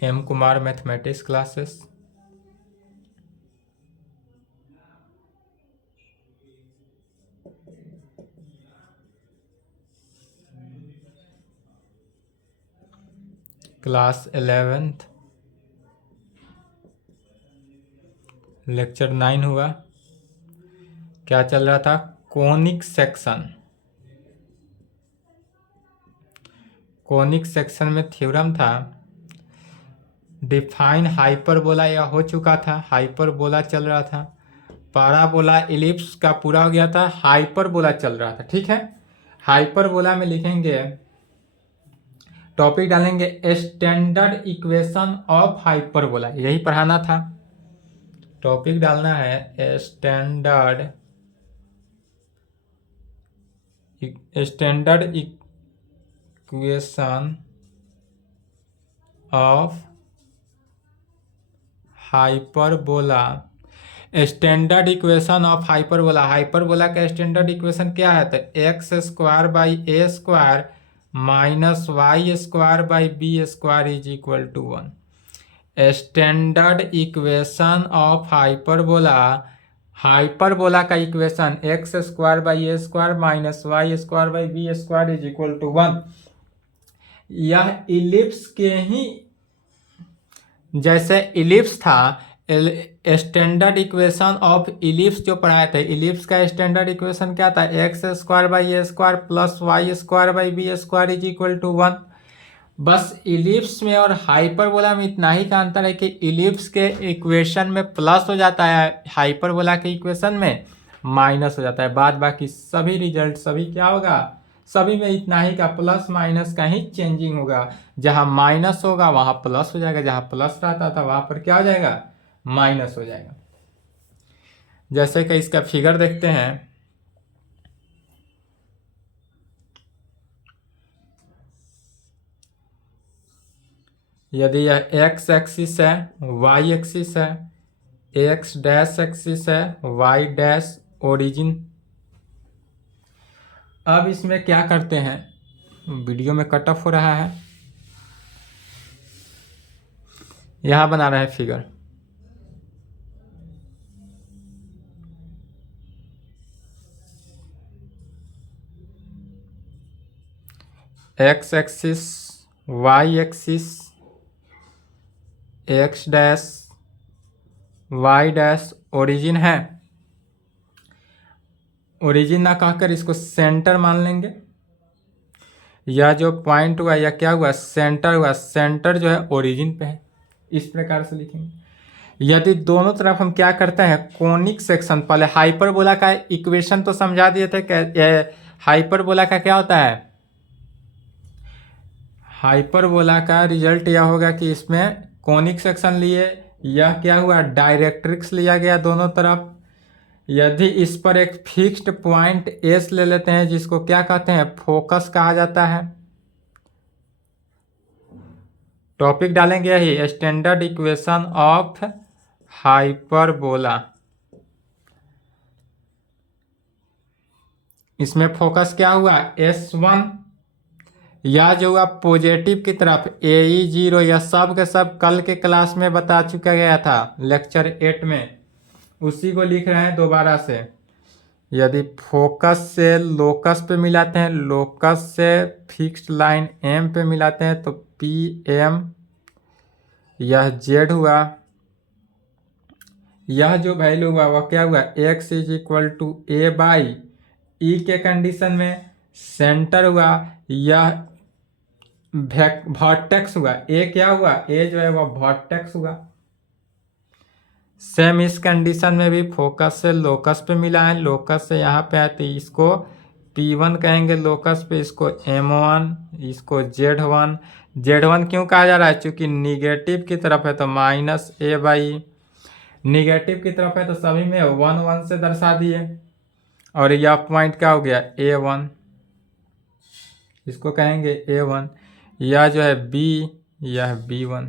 M Kumar mathematics classes. Class 11th lecture 9 हुआ। क्या चल रहा था? Conic section. कोनिक सेक्शन में थ्योरम था डिफाइन हाइपरबोला, यह हो चुका था। हाइपरबोला चल रहा था। पैराबोला इलिप्स का पूरा हो गया था। हाइपरबोला चल रहा था। ठीक है, हाइपरबोला में लिखेंगे, टॉपिक डालेंगे स्टैंडर्ड इक्वेशन ऑफ हाइपरबोला, यही पढ़ाना था। टॉपिक डालना है standard equation of hyperbola. Standard equation of hyperbola. Hyperbola का स्टैंडर्ड इक्वेशन क्या है? तो x square by A square minus Y square by B square is equal to 1। Standard equation of hyperbola. Hyperbola का equation x square by A square minus Y square by B square is equal to 1। यह ellipse के ही जैसे ellipse था। Standard equation of ellipse जो पढ़ाए थे, ellipse का standard equation क्या था? X square by A square plus y square by B square is equal to 1। बस इलिप्स में और हाइपरबोला में इतना ही का अंतर है कि इलिप्स के इक्वेशन में प्लस हो जाता है, हाइपरबोला के इक्वेशन में माइनस हो जाता है। बाद बाकी सभी रिजल्ट सभी क्या होगा? सभी में इतना ही का प्लस माइनस का ही चेंजिंग होगा। जहां माइनस होगा वहां प्लस हो जाएगा, जहां प्लस रहता था वहां पर क्या हो जाएगा? माइनस हो जाएगा। जैसे कि इसका फिगर देखते हैं, यदि यह एक्स एक्सिस है, वाई एक्सिस है, एक्स डैश एक्सिस है, वाई डैश ओरिजिन। अब इसमें क्या करते हैं, वीडियो में कट ऑफ हो रहा है, यहां बना रहे हैं figure. X axis, y axis, x dash y dash origin है। ओरिजिन ना कहकर इसको सेंटर मान लेंगे। यह जो पॉइंट हुआ यह क्या हुआ? सेंटर हुआ। सेंटर जो है ओरिजिन पे है। इस प्रकार से लिखेंगे। यदि दोनों तरफ हम क्या करते हैं, कोनिक सेक्शन, पहले हाइपरबोला का इक्वेशन तो समझा दिए थे कि हाइपरबोला का क्या होता है। हाइपरबोला का रिजल्ट यह होगा कि इसमें कोनिक सेक्शन लिए, यह क्या हुआ? डायरेक्ट्रिक्स लिया गया दोनों तरफ। यदि इस पर एक फिक्स्ड पॉइंट एस ले लेते हैं जिसको क्या कहते हैं? फोकस कहा जाता है। टॉपिक डालेंगे यही स्टैंडर्ड इक्वेशन ऑफ हाइपरबोला। इसमें फोकस क्या हुआ? S1। या जो हुआ पॉजिटिव की तरफ AE0, यह सब के सब कल के क्लास में बता चुका गया था लेक्चर 8 में, उसी को लिख रहे हैं दोबारा से। यदि फोकस से लोकस पे मिलाते हैं, लोकस से फिक्स्ड लाइन M पे मिलाते हैं तो PM, यह Z हुआ। यह जो वैल्यू हुआ वह क्या हुआ? x is equal to A by E के कंडीशन में सेंटर हुआ। यह वर्टेक्स हुआ। A क्या हुआ? A जो है वह वर्टेक्स हुआ। सेम इस कंडीशन में भी फोकस से लोकस पे मिला है, लोकस से यहाँ पे आए तो इसको P1 कहेंगे, लोकस पे इसको M1, इसको Z1। Z1 क्यों कहा जा रहा है? चूंकि निगेटिव की तरफ है तो माइनस A बाई, निगेटिव की तरफ है तो सभी में 1 1 से दर्शा दिए। और यह पॉइंट क्या हो गया? A1, इसको कहेंगे A1। यह जो है B, यह B1।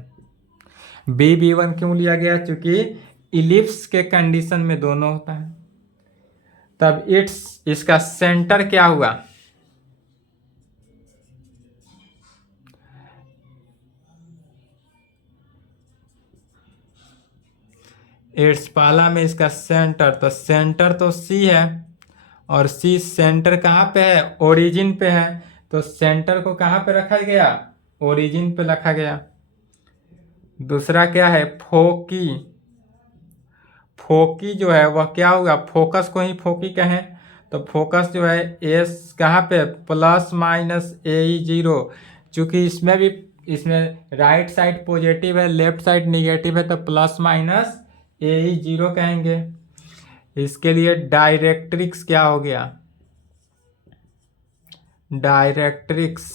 B1 क्यों लिया गया? क्योंकि इलिप्स के कंडीशन में दोनों होता है। तब इसका सेंटर क्या हुआ? इट्स पहला में इसका सेंटर, तो सेंटर तो सी है और सी सेंटर कहाँ पे है, ओरिजिन पे है, तो सेंटर को कहाँ पे रखा गया, ओरिजिन पे रखा गया। दूसरा क्या है, फोकी, फोकी जो है वह क्या होगा, फोकस को ही फोकी कहें, तो फोकस जो है एस कहाँ पे, प्लस माइनस ए ई जीरो, चूंकि इसमें भी, इसमें राइट साइड पॉजिटिव है लेफ्ट साइड निगेटिव है, तो प्लस माइनस ए ई जीरो कहेंगे। इसके लिए डायरेक्ट्रिक्स क्या हो गया, डायरेक्ट्रिक्स,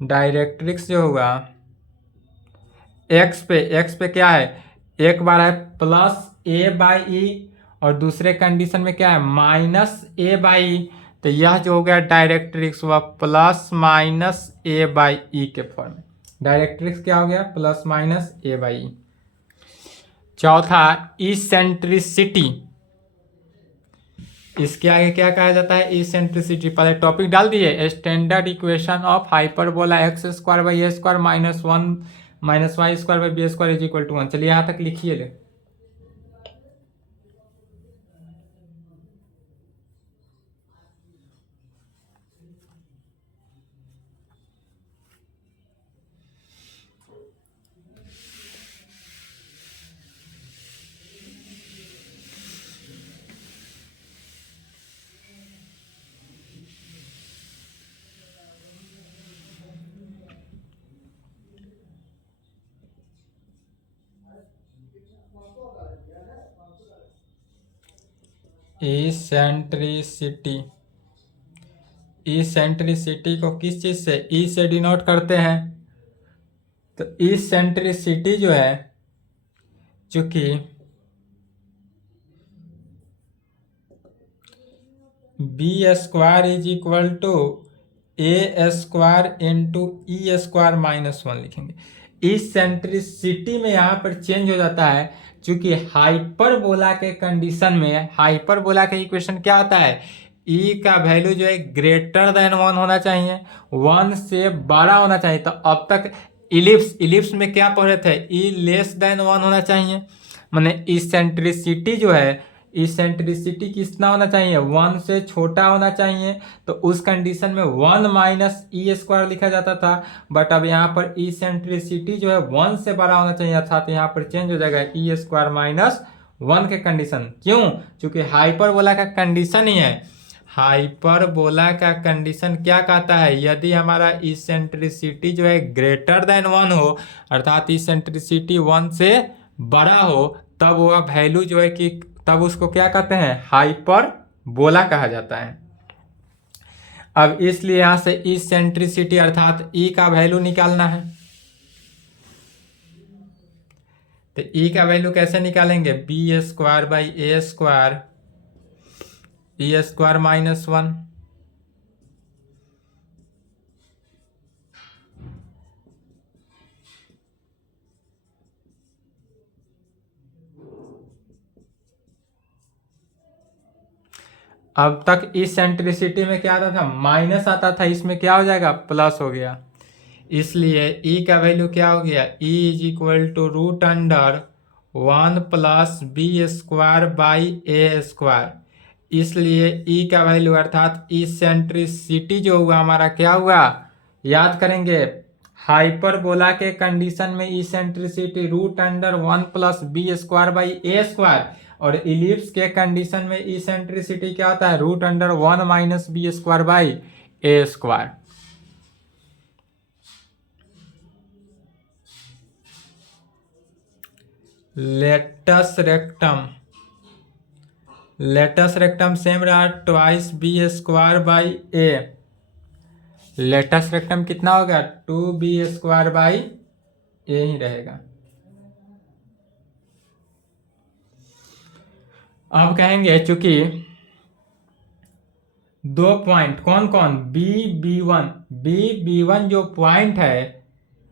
डायरेक्ट्रिक्स जो होगा एक्स पे क्या है, एक बार है प्लस ए बाई ई और दूसरे कंडीशन में क्या है माइनस ए बाई ई, तो यह जो हो गया डायरेक्ट्रिक्स वह plus minus A by E के फॉर्म में। डायरेक्ट्रिक्स क्या हो गया, plus minus A by E. चौथा इसेंट्रिसिटी, इसके आगे क्या कहा जाता है, इसेंट्रिसिटी। पहले टॉपिक डाल दिए, standard equation of hyperbola x square by A square minus one minus Y square by B square is equal to 1। चलिए यहाँ तक लिखिए ले। इसेंट्रिसिटी, इसेंट्रिसिटी को किस चीज से, ई से डिनोट करते हैं, तो इसेंट्रिसिटी जो है चूंकि b square is equal to a square into e square minus one लिखेंगे। इसेंट्रिसिटी में यहाँ पर चेंज हो जाता है, चूंकि हाइपरबोला के कंडीशन में, हाइपरबोला का इक्वेशन क्या होता है, ई का वैल्यू जो है ग्रेटर देन वन होना चाहिए, वन से बड़ा होना चाहिए। तो अब तक इलिप्स, इलिप्स में क्या पढ़े थे, ई लेस देन वन होना चाहिए, माने इसेंट्रिसिटी जो है, इसेंट्रिसिटी कितना होना चाहिए, वन से छोटा होना चाहिए। तो उस कंडीशन में वन माइनस ई स्क्वायर लिखा जाता था, बट अब यहाँ पर इसेंट्रिसिटी जो है वन से बड़ा होना चाहिए, अर्थात यहाँ पर चेंज हो जाएगा ई स्क्वायर माइनस वन के कंडीशन। क्यों, क्योंकि हाइपरबोला का कंडीशन ही है, हाइपरबोला का कंडीशन क्या कहता है, यदि हमारा इसेंट्रिसिटी जो है ग्रेटर देन वन हो, अर्थात इसेंट्रिसिटी वन से बड़ा हो, तब वह वैल्यू जो है कि तब उसको क्या कहते हैं, हाइपरबोला कहा जाता है। अब इसलिए यहां से इसेंट्रिसिटी अर्थात ई का वैल्यू निकालना है, तो ई का वैल्यू कैसे निकालेंगे, b square by A square e square minus one. अब तक इसेंट्रिसिटी में क्या आता था, माइनस आता था, इसमें क्या हो जाएगा, प्लस हो गया। इसलिए ई का वैल्यू क्या हो गया, e is equal to root under one plus B square by A square. इसलिए ई का वैल्यू अर्थात इसेंट्रिसिटी जो हुआ हमारा क्या हुआ, याद करेंगे, हाइपरबोला के कंडीशन में eccentricity root under one plus B square by A square, और इलिप्स के कंडीशन में इसेंट्रिसिटी क्या होता है, root under one minus B square by A square. Latus rectum, latus rectum same रहा, twice B square by A, latus rectum कितना होगा, two B square by A ही रहेगा। अब कहेंगे चूंकि दो पॉइंट कौन कौन, बी वन जो पॉइंट है,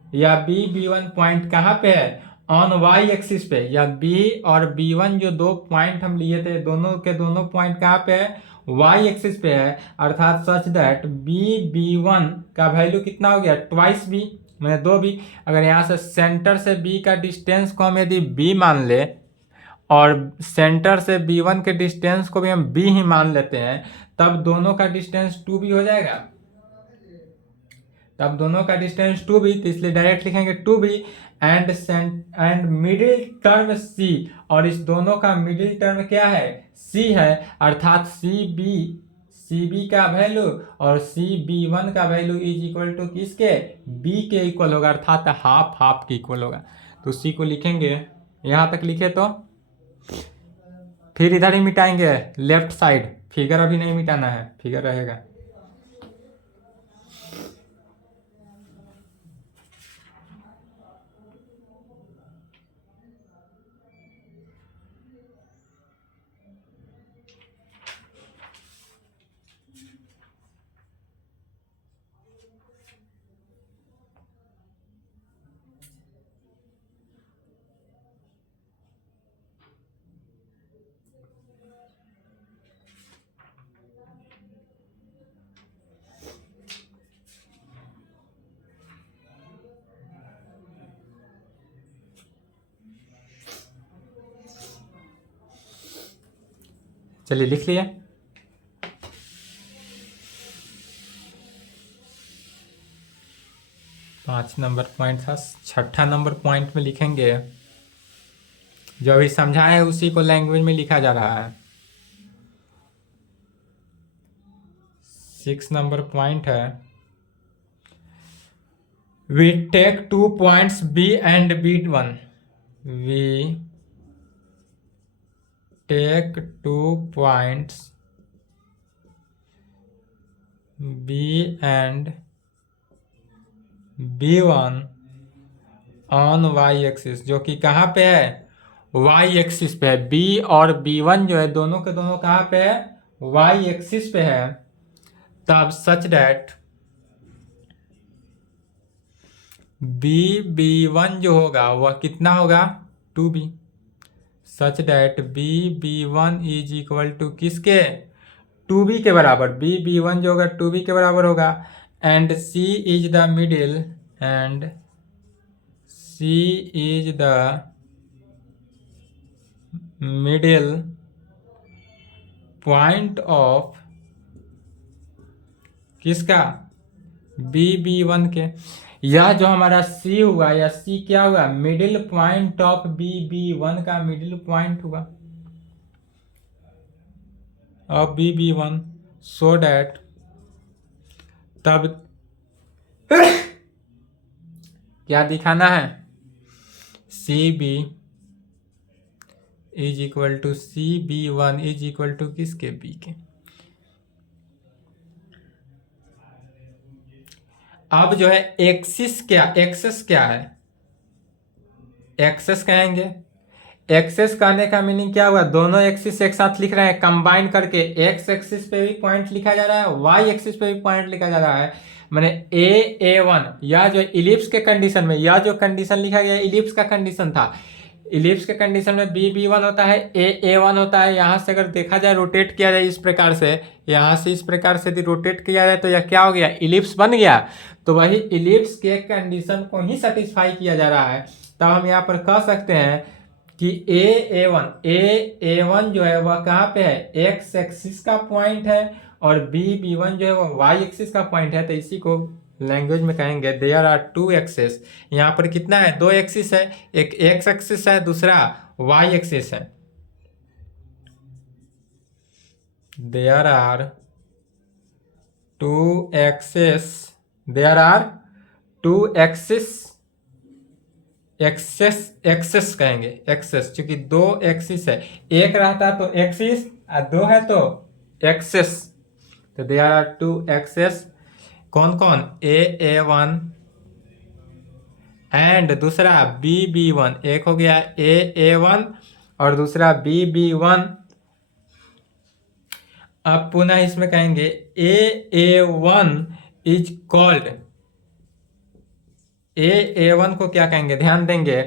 या बी वन पॉइंट कहाँ पे है, ऑन वाई एक्सिस पे, या बी और बी वन जो दो पॉइंट हम लिए थे, दोनों के दोनों पॉइंट कहाँ पे है, वाई एक्सिस पे है, अर्थात सच दैट बी वन का वैल्यू कितना हो गया, ट्वाइस बी, मैंने दो बी। अगर यहाँ से सेंटर से बी का डिस्टेंस को हम यदि बी मान ले, और सेंटर से B1 के डिस्टेंस को भी हम B ही मान लेते हैं, तब दोनों का डिस्टेंस 2B हो जाएगा। तब दोनों का डिस्टेंस 2B, तो इसलिए डायरेक्ट लिखेंगे 2B and middle term C, और इस दोनों का मिडिल टर्म क्या है? C है, अर्थात CB का वैल्यू और CB1 का वैल्यू इज इक्वल टू किसके? B के इक्वल होगा, अर्थात हाफ हाफ के इक्वल होगा। तो C को लिखेंगे, यहाँ तक लिखे तो फिर इधर ही मिटाएंगे लेफ्ट साइड, फिगर अभी नहीं मिटाना है, फिगर रहेगा। चलिए लिख लिए। पाँच नंबर पॉइंट था, छठा नंबर पॉइंट में लिखेंगे, जो अभी समझा है उसी को लैंग्वेज में लिखा जा रहा है। 6 नंबर पॉइंट है, we take 2 points B and B1. We take 2 points B and B1 on y axis, जो कि कहाँ पे है? वाई एक्सिस पे है। B और B1 जो है दोनों के दोनों कहाँ पे है? वाई एक्सिस पे है। तब सच डैट B1 जो होगा वह कितना होगा? 2B। Such that B1 is equal to किसके? 2B के बराबर। B1 जो होगा 2B के बराबर होगा। And C is the middle, and C is the middle point of किसका? B1 के। यह जो हमारा C हुआ, या C क्या हुआ? मिडिल पॉइंट ऑफ B1 का मिडिल पॉइंट हुआ ऑफ B1, सो डैट तब क्या दिखाना है? CB is equal to CB1 is equal to किसके? B के। अब जो है एक्सिस क्या है? एक्सेस कहेंगे। एक्सेस कहने का मीनिंग क्या हुआ? दोनों एक्सिस एक साथ लिख रहे हैं, कंबाइन करके। एक्स एक्सिस पे भी पॉइंट लिखा जा रहा है, वाई एक्सिस पे भी पॉइंट लिखा जा रहा है। मैंने A1, या जो इलिप्स के कंडीशन में, या जो कंडीशन लिखा गया इलिप्स का कंडीशन था, इलिप्स के कंडीशन में B1 होता है, A1 होता है। यहाँ से अगर देखा जाए, रोटेट किया जाए इस प्रकार से, यहाँ से इस प्रकार से यदि रोटेट किया जाए तो यह क्या हो गया? इलिप्स बन गया। तो वही इलिप्स के कंडीशन को ही सेटिस्फाई किया जा रहा है। तब हम यहाँ पर कह सकते हैं कि A1 जो है वह कहाँ पे है? एक्स एक्सिस का पॉइंट है, और B1 जो है वह वाई एक्सिस का पॉइंट है। तो इसी को लैंग्वेज में कहेंगे देयर आर 2 एक्सिस। यहाँ पर कितना है? 2 एक्सिस है, एक एक्स एक्सिस है, दूसरा वाई एक्सिस है। देयर आर 2 एक्सिस, एक्सेस कहेंगे, एक्सेस, क्योंकि 2 एक्सिस है। एक रहता तो एक्सिस और 2 है तो एक्सेस। तो देयर आर 2 एक्सेस। कौन कौन? A1 एंड दूसरा B1। एक हो गया A1 और दूसरा B1। अब पुनः इसमें कहेंगे A1 इज कॉल्ड, A1 को क्या कहेंगे? ध्यान देंगे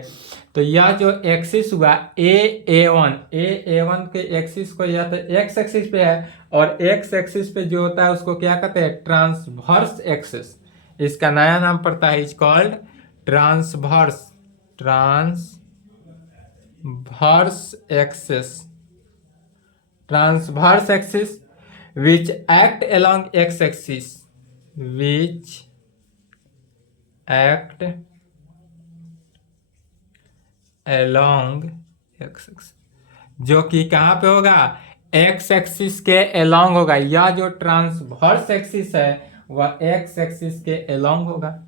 तो यह जो एक्सिस हुआ A1 के एक्सिस को, या तो एक्स एक्सिस पे है, और एक्स एक्सिस पे जो होता है उसको क्या कहते हैं? Transverse axis. इसका नया नाम पड़ता है, is called transverse transverse axis which act along x-axis, which act along x-axis, जो कि कहाँ पे होगा, एक्स एक्सिस के अलोंग होगा। या जो ट्रांसवर्स एक्सिस है वह एक्स एक्सिस के अलोंग होगा।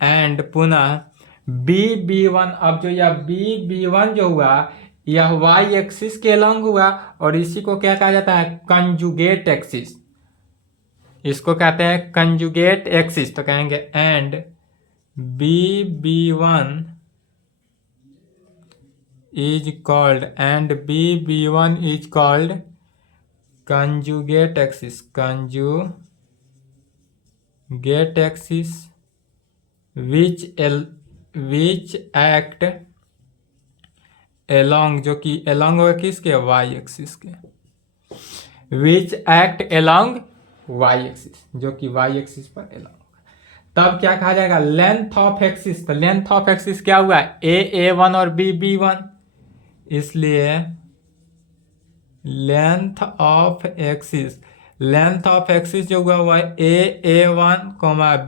एंड पुनः बी1, अब जो यह बी1 जो हुआ यह वाई एक्सिस के अलोंग हुआ, और इसी को क्या कहा जाता है, कंजुगेट एक्सिस। इसको कहते हैं कंजुगेट एक्सिस। तो कहेंगे and B1 is called conjugate axis, which act along, जो कि along होगा किसके, y एक्सिस के, which act along y axis, जो कि y एक्सिस पर along होगा। तब क्या कहा जाएगा, लेंथ ऑफ एक्सिस। तो लेंथ ऑफ एक्सिस क्या हुआ, a1 और b1, इसलिए लेंथ ऑफ एक्सिस जो हुआ a1,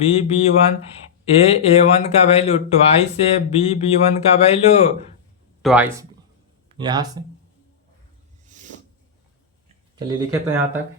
b1, a1 का वैल्यू ट्वाइस है, b1 का वैल्यू ट्वाइस बी। यहां से चलिए लिखे तो यहां तक।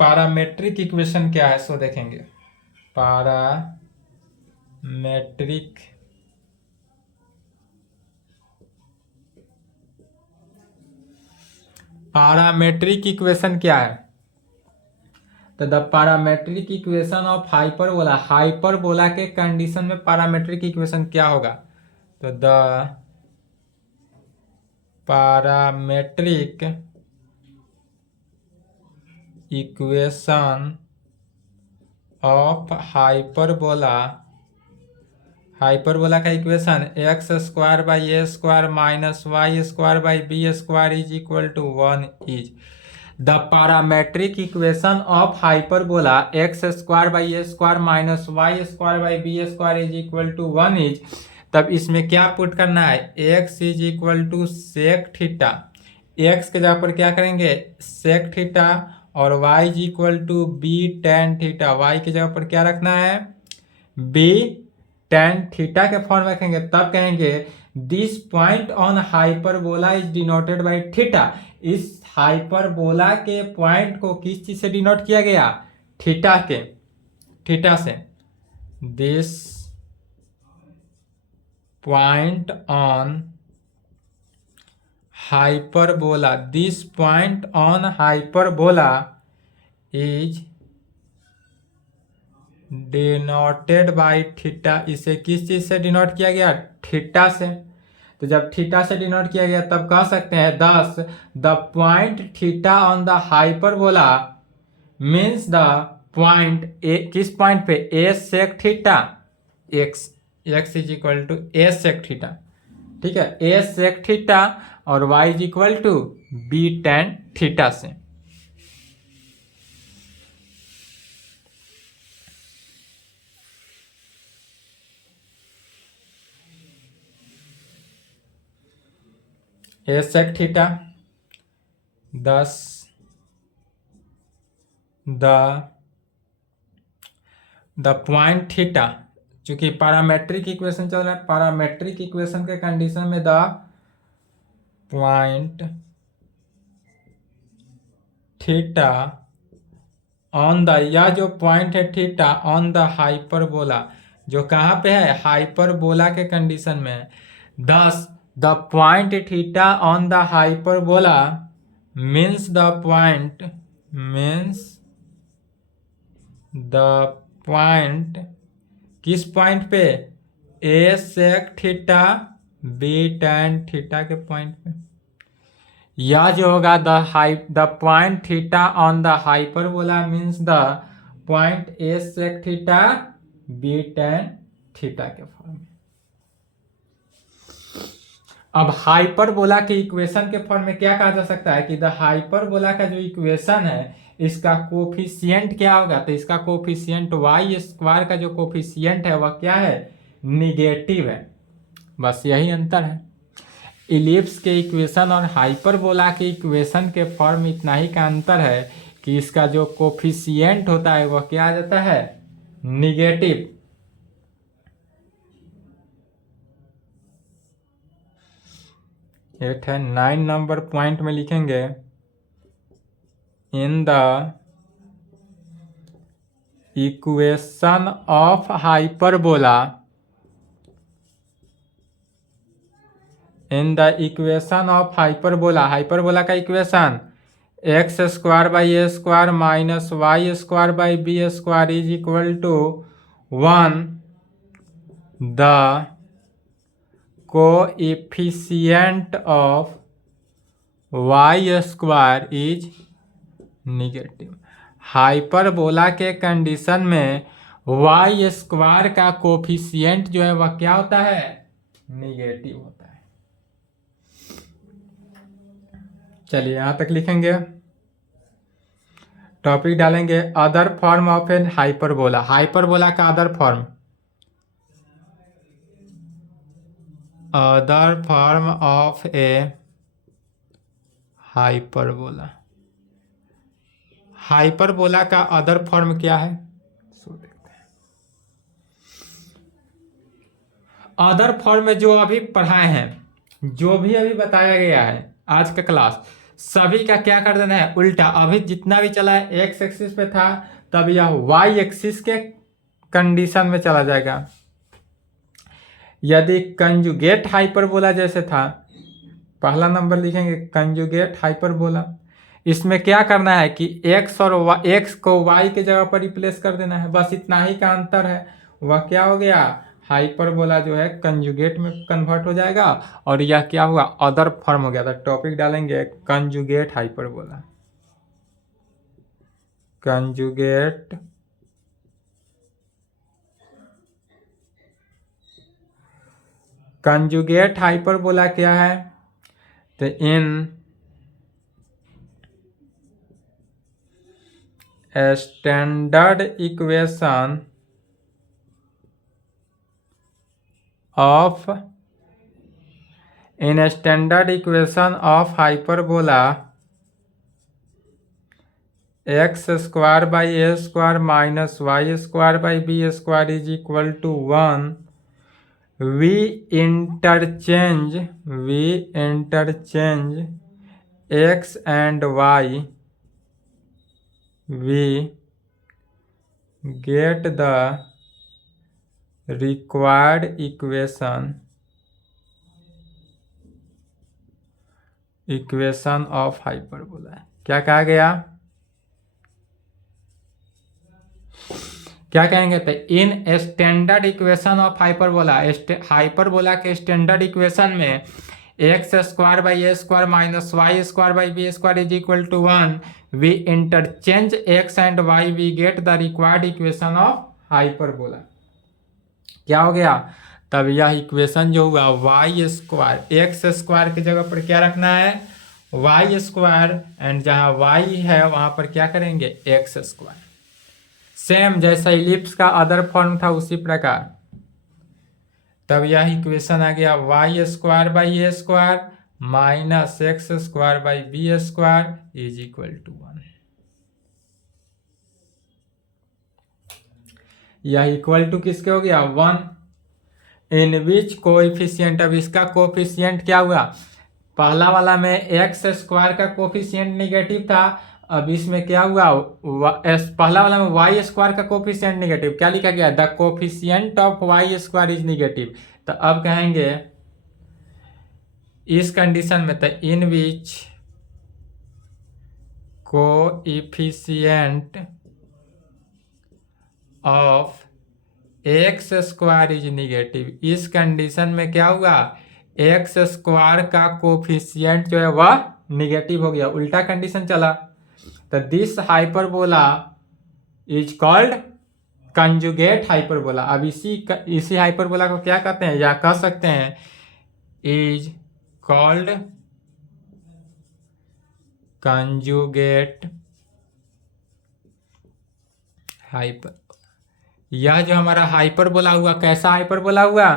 पैरामेट्रिक इक्वेशन क्या है सो देखेंगे। पैरामेट्रिक इक्वेशन क्या है, तो the parametric equation of hyperbola के कंडीशन में पैरामेट्रिक इक्वेशन क्या होगा, तो the parametric equation of hyperbola का equation x² by a² minus y² by b² is equal to 1 is the parametric equation of hyperbola x² by a² minus y² by b² is equal to 1 is. तब इसमें क्या put करना है, x is equal to sec theta, x के जगह पर क्या करेंगे सेक थीटा, और y is equal to b tan theta, y की जगह पर क्या रखना है बी टेन थीटा के फॉर्म रखेंगे। तब कहेंगे this point on hyperbola is denoted by theta. इस हाइपरबोला के पॉइंट को किस चीज से डिनोट किया गया, थीटा से। This point on hyperbola is denoted by theta. इसे किस चीज से डिनोट किया गया, थीटा से। तो जब थीटा से डिनोट किया गया तब कह सकते हैं thus the point theta on the hyperbola means the point किस पॉइंट पे, a sec theta, x is equal to a sec theta, ठीक है, ए सेक थीटा, और y is equal to b tan theta से। A sec theta 10 the point theta, चूंकि parametric equation चल रहा है, पैरामेट्रिक इक्वेशन के कंडीशन में the point theta on the, या जो पॉइंट है थीटा ऑन द हाइपरबोला, जो कहाँ पे है हाइपरबोला के कंडीशन में 10 the point theta on the hyperbola means the point किस पॉइंट पे, a sec theta b tan theta के पॉइंट पे। यह जो होगा the point theta on the hyperbola means the point a sec theta b tan theta के form में। अब हाइपरबोला के इक्वेशन के फॉर्म में क्या कहा जा सकता है कि द हाइपरबोला का जो इक्वेशन है इसका कोफिशिएंट क्या होगा, तो इसका कोफिशिएंट वाई स्क्वायर का जो कोफिशिएंट है वह क्या है, निगेटिव है। बस यही अंतर है इलिप्स के इक्वेशन और हाइपरबोला के इक्वेशन के फॉर्म में। इतना ही का अंतर है कि इसका जो कोफिशिएंट होता है वह क्या आ जाता है, निगेटिव। एट है 9 नंबर पॉइंट में लिखेंगे in the equation of hyperbola, in the equation of hyperbola, hyperbola का equation x square by A square minus Y square by B square is equal to 1, the coefficient of y square is negative. Hyperbola के condition में y square का coefficient जो है वह क्या होता है, निगेटिव होता है। चलिए यहां तक लिखेंगे, टॉपिक डालेंगे other form of an hyperbola. Hyperbola का other form, other form of a hyperbola. Hyperbola का अदर फॉर्म क्या है, सो देखते हैं। अदर फॉर्म में जो अभी पढ़ाए हैं, जो भी अभी बताया गया है आज का क्लास, सभी का क्या कर देना है, उल्टा। अभी जितना भी चला है एक्स एक्सिस पे था, तब यह वाई एक्सिस के कंडीशन में चला जाएगा। यदि कंजुगेट हाइपरबोला जैसे था, पहला नंबर लिखेंगे कंजुगेट हाइपरबोला। इसमें क्या करना है कि x और x को y के जगह पर रिप्लेस कर देना है, बस इतना ही का अंतर है। वह क्या हो गया, हाइपरबोला जो है कंजुगेट में कन्वर्ट हो जाएगा, और यह क्या हुआ, अदर फॉर्म हो गया। तो टॉपिक डालेंगे conjugate hyperbola, conjugate conjugate hyperbola क्या है, तो in standard equation of hyperbola x square by A square minus Y square by B square is equal to 1, we interchange x and y, we get the required equation of hyperbola। क्या कहा गया, क्या कहेंगे, तो in standard equation of hyperbola, hyperbola के standard equation में x square by A square minus Y square by B square is equal to 1, we interchange x and y, we get the required equation of hyperbola. क्या हो गया, तब यह equation जो हुआ Y square, x square की जगह पर क्या रखना है, वाई स्क्वायर, एंड जहां वाई है वहां पर क्या करेंगे, एक्स स्क्वायर। सेम जैसा इलिप्स का अदर फॉर्म था उसी प्रकार। तब यह इक्वेशन आ गया y square by A square minus x square by B square is equal to 1। यह इक्वल टू किसके हो गया, 1, इन विच कोएफिशिएंट, अब इसका कोएफिशिएंट क्या हुआ, पहला वाला में एक्स स्क्वायर का कोएफिशिएंट निगेटिव था, अब इसमें क्या हुआ, पहला वाला में वाई स्क्वायर का कोफिशिएंट निगेटिव, क्या लिखा गया, the coefficient of y square is negative. तो अब कहेंगे इस कंडीशन में तो in which coefficient of x square is negative, इस कंडीशन में क्या हुआ, एक्स स्क्वायर का कोफिशिएंट जो है वह निगेटिव हो गया, उल्टा कंडीशन चला। तो this hyperbola is called conjugate hyperbola. अब इसी हाइपरबोला को क्या कहते हैं, या कह सकते हैं इज कॉल्ड कंजुगेट हाइपर। यह जो हमारा हाइपरबोला हुआ, कैसा हाइपरबोला हुआ,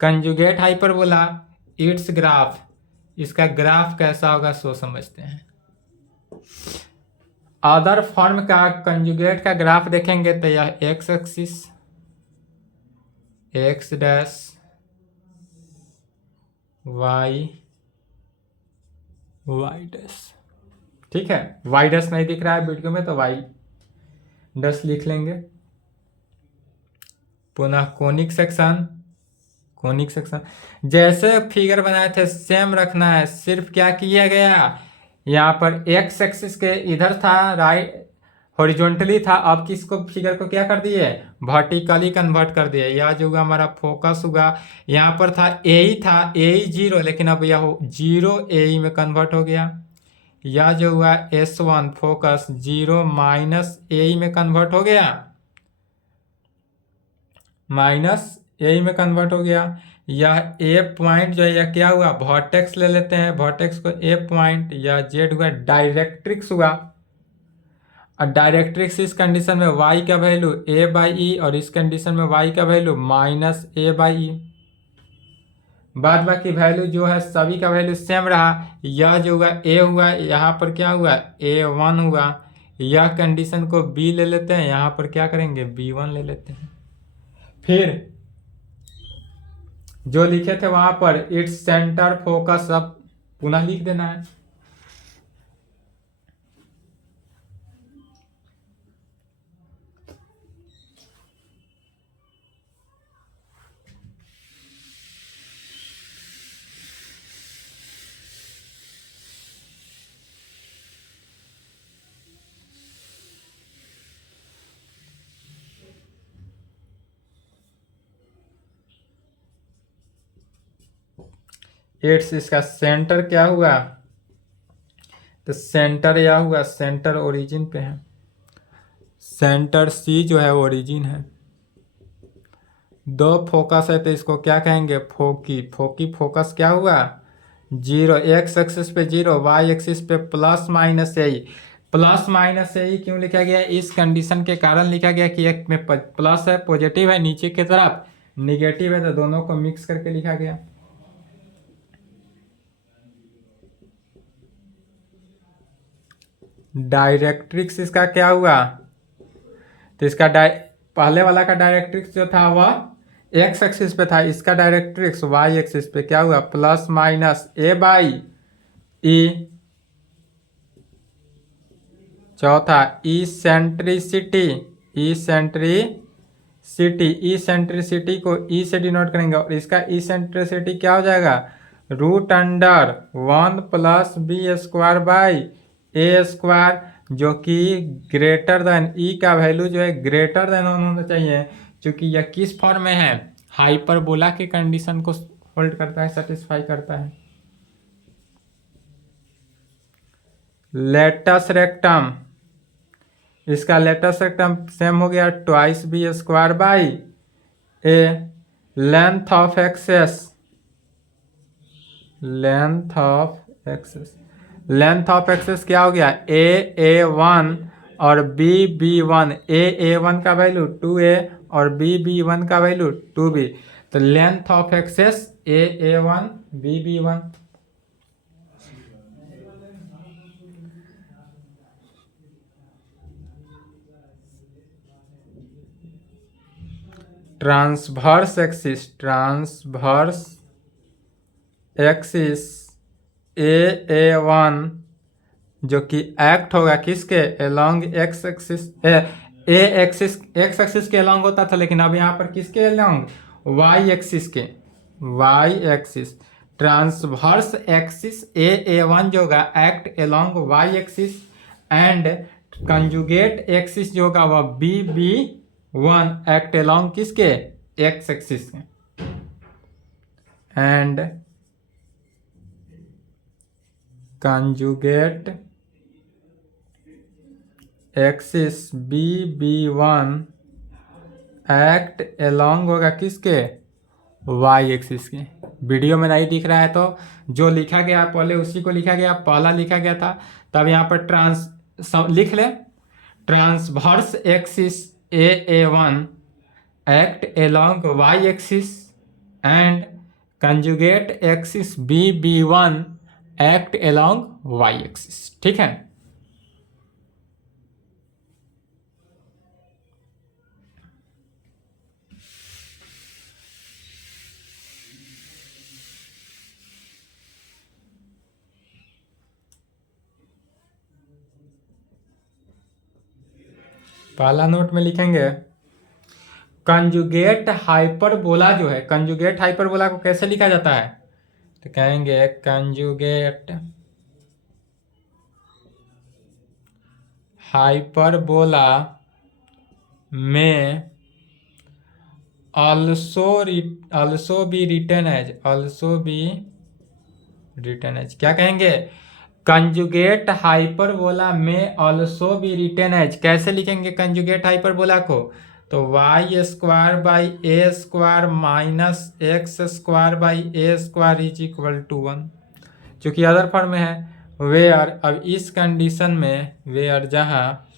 कंजुगेट हाइपरबोला। इट्स ग्राफ, इसका ग्राफ कैसा होगा सो समझते हैं। अदर फॉर्म का कंजुगेट का ग्राफ देखेंगे तो यह x axis, x dash, y, y dash, ठीक है। वाई डैश नहीं दिख रहा है वीडियो में तो वाई डैश लिख लेंगे। पुनः कोनिक सेक्शन, कोनिक सेक्शन जैसे फिगर बनाए थे सेम रखना है, सिर्फ क्या किया गया, यहाँ पर एक्स एक्सिस के इधर था, राइट हॉरिजॉन्टली था, अब किसको फिगर को क्या कर दिए, वर्टिकली कन्वर्ट कर दिए। यह जो हुआ हमारा फोकस हुआ, यहाँ पर था ए ही था, ए ही जीरो, लेकिन अब यह जीरो ए में कन्वर्ट हो गया। यह जो हुआ S1 फोकस जीरो माइनस ए में कन्वर्ट हो गया, माइनस ए में कन्वर्ट हो गया। यह ए पॉइंट जो है यह क्या हुआ, वर्टेक्स ले लेते हैं, वर्टेक्स को ए पॉइंट, या जेड हुआ डायरेक्ट्रिक्स हुआ। और डायरेक्ट्रिक्स इस कंडीशन में y का वैल्यू a बाई ई, और इस कंडीशन में y का value minus a by E. बाद बाकी वैल्यू जो है सभी का वैल्यू सेम रहा। यह जो हुआ a हुआ, यहाँ पर क्या हुआ a1 हुआ। यह कंडीशन को b ले लेते हैं, यहाँ पर क्या करेंगे b1 ले लेते हैं। फिर जो लिखे थे वहां पर इट्स सेंटर फोकस अब पुनः लिख देना है। इट्स, इसका सेंटर क्या हुआ, तो सेंटर यह हुआ, सेंटर ओरिजिन पे है, सेंटर सी जो है ओरिजिन है। दो फोकस है तो इसको क्या कहेंगे, फोकी। फोकी फोकस क्या हुआ, जीरो, एक्स एक्सिस पे जीरो, वाई एक्सिस पे प्लस माइनस ए। प्लस माइनस ए क्यों लिखा गया, इस कंडीशन के कारण लिखा गया कि एक में प्लस है, पॉजिटिव है, नीचे की तरफ निगेटिव है, तो दोनों को मिक्स करके लिखा गया। डायरेक्ट्रिक्स इसका क्या हुआ, तो इसका पहले वाला का डायरेक्ट्रिक्स जो था वह एक्स एक्सिस पे था, इसका डायरेक्ट्रिक्स वाई एक्सिस पे क्या हुआ, plus minus A by E. चौथा ई सेंट्रिसिटी, ई सेंट्रिसिटी, ई सेंट्रिसिटी को ई से डिनोट करेंगे, और इसका ई सेंट्रिसिटी क्या हो जाएगा, root under 1 plus B square by A square, जो कि ग्रेटर देन ई का वैल्यू जो है ग्रेटर देन होना चाहिए, क्योंकि यह किस फॉर्म में है, हाइपरबोला की कंडीशन को होल्ड करता है, सेटिस्फाई करता है। लेटस रेक्टम, इसका लेटस रेक्टम सेम हो गया twice B square by a. Length of axes, length of axes, length of axes क्या हो गया, a1 और b1। a1 का वैल्यू 2a और b1 का वैल्यू 2b, तो length of axes a1 b1। Transverse axis, transverse axis a1 जो कि एक्ट होगा किसके, along x axis, a axis, x axis के अलोंग होता था, लेकिन अब यहाँ पर किसके अलोंग, वाई एक्सिस के, y axis. Transverse axis A1 जो होगा act along y axis and conjugate axis जो होगा वह B1 एक्ट अलोंग किसके एक्स एक्सिस के and conjugate axis B1 act along होगा किसके वाई एक्सिस के। वीडियो में नहीं दिख रहा है तो जो लिखा गया पहले उसी को लिखा गया, पहला लिखा गया था, तब यहाँ पर लिख ले transverse axis A1 act along y axis and conjugate axis B1 act along y axis. ठीक है, पहला नोट में लिखेंगे कंजुगेट हाइपरबोला जो है, कंजुगेट हाइपरबोला को कैसे लिखा जाता है, तो कहेंगे कंजुगेट हाइपरबोला में also be written as क्या कहेंगे, कंजुगेट हाइपरबोला में ऑल्सो बी रिटन एज। कैसे लिखेंगे कंजुगेट हाइपरबोला को, तो y square by A square minus x square by A square is equal to 1, चूँकि अदर फॉर्म में है वेयर। अब इस कंडीशन में वेयर जहाँ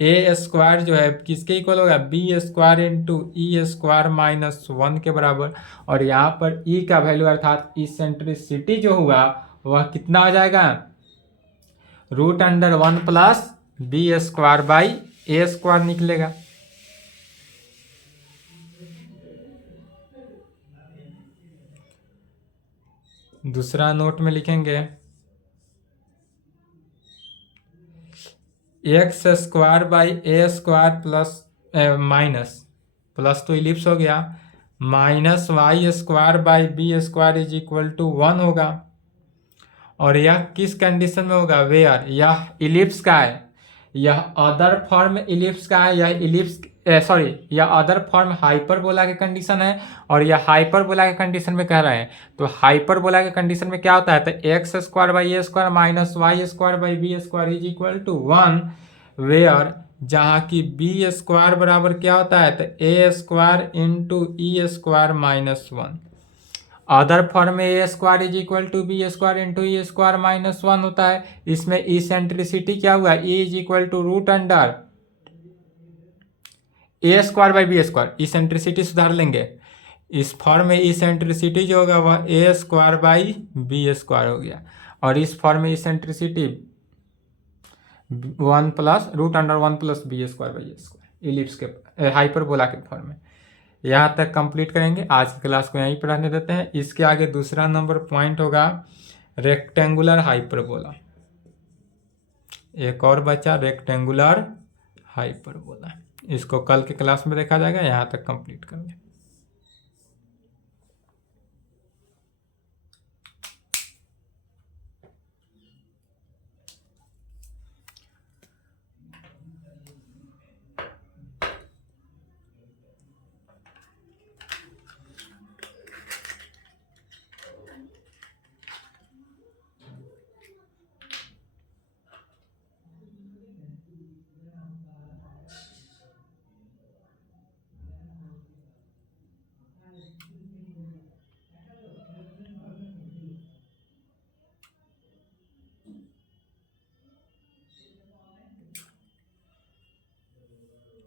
ए स्क्वायर जो है किसके इक्वल होगा B square into e square minus 1 के बराबर, और यहाँ पर ई का वैल्यू अर्थात इसेंट्रिसिटी जो हुआ वह कितना हो जाएगा √1 plus B square by A square निकलेगा। दूसरा नोट में लिखेंगे x square by A square plus minus plus तो इलिप्स हो गया minus Y square by B square is equal to 1 होगा, और यह किस कंडीशन में होगा वेयर यह इलिप्स का है, यह अदर फॉर्म इलिप्स का है, यह इलिप्स यह अदर फॉर्म हाइपरबोला के कंडीशन है, और यह हाइपरबोला के कंडीशन में कह रहे हैं। तो हाइपरबोला के कंडीशन में क्या होता है, तो x square by A square minus Y square by B square is equal to 1, where जहाँ की बी स्क्वायर बराबर क्या होता है, तो a square into e square minus 1। Other form में a square is equal to B square into e square minus 1 होता है। इसमें इसेंट्रिसिटी क्या हुआ, a is equal to √under a square by B square, eccentricity सुधार लेंगे। इस form में इसेंट्रिसिटी जो होगा वह a square by B square हो गया, और इस फॉर्म में eccentricity 1 plus √1 plus B square by A square ellipse के हाइपरबोला के फॉर्म में। यहाँ तक कंप्लीट करेंगे, आज की क्लास को यहीं पर रहने देते हैं। इसके आगे दूसरा नंबर पॉइंट होगा रेक्टेंगुलर हाइपरबोला। एक और बचा रेक्टेंगुलर हाइपरबोला, इसको कल के क्लास में देखा जाएगा। यहाँ तक कंप्लीट कर लें।